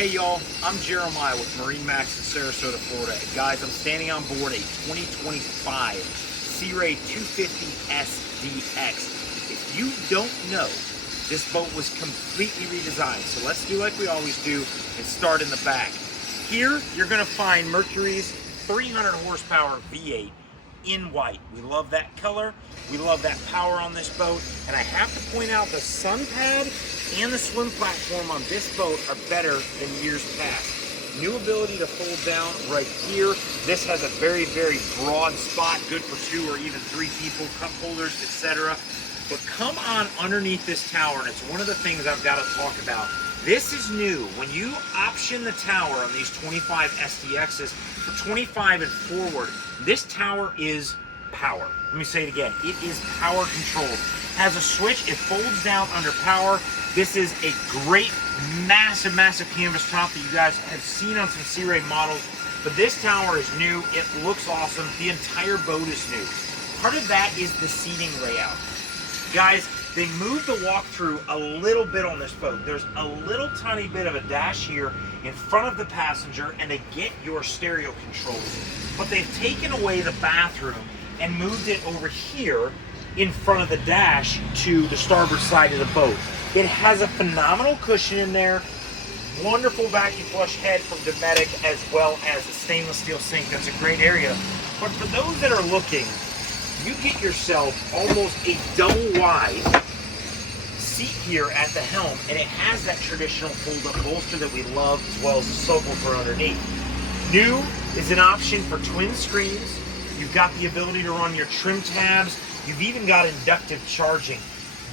Hey y'all, I'm Jeremiah with MarineMax in Sarasota, Florida. And guys, I'm standing on board a 2025 Sea Ray 250 SDX. If you don't know, this boat was completely redesigned. So let's do like we always do and start in the back. Here, you're gonna find Mercury's 300 horsepower V8 in white. We love that color. We love that power on this boat. And I have to point out the sun pad and the swim platform on this boat are better than years past. New ability to fold down right here. This has a very, very broad spot, good for 2 or even 3 people, cup holders, etc. But come on underneath this tower, and it's one of the things I've got to talk about. This is new. When you option the tower on these 25 SDXs, for 25 and forward, this tower is power. Let me say it again. It is power controlled. Has a switch, it folds down under power. This is a great, massive, massive canvas top that you guys have seen on some Sea Ray models. But this tower is new. It looks awesome. The entire boat is new. Part of that is the seating layout. Guys, they moved the walkthrough a little bit on this boat. There's a little tiny bit of a dash here in front of the passenger, and they get your stereo controls. But they've taken away the bathroom and moved it over here in front of the dash to the starboard side of the boat. It has a phenomenal cushion in there, wonderful vacuum flush head from Dometic, as well as a stainless steel sink. That's a great area. But for those that are looking, you get yourself almost a double wide seat here at the helm, and it has that traditional fold-up bolster that we love, as well as a subwoofer underneath. New is an option for twin screens. You've got the ability to run your trim tabs. You've even got inductive charging.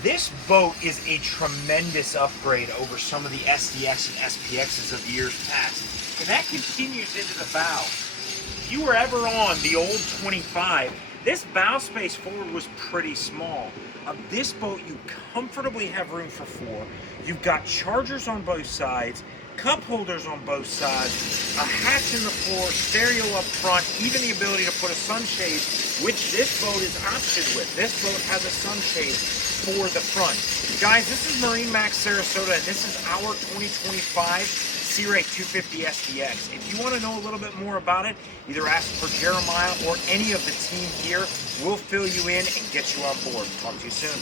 This boat is a tremendous upgrade over some of the SDX and SPXs of years past. And that continues into the bow. If you were ever on the old 25, this bow space forward was pretty small. On this boat, you comfortably have room for 4. You've got chargers on both sides, cup holders on both sides, a hatch in the floor, stereo up front, even the ability to put a sunshade, which this boat is optioned with. This boat has a sunshade for the front. Guys, this is MarineMax Sarasota, and this is our 2025 Sea Ray 250 SDX. If you want to know a little bit more about it, either ask for Jeremiah or any of the team here. We'll fill you in and get you on board. Talk to you soon.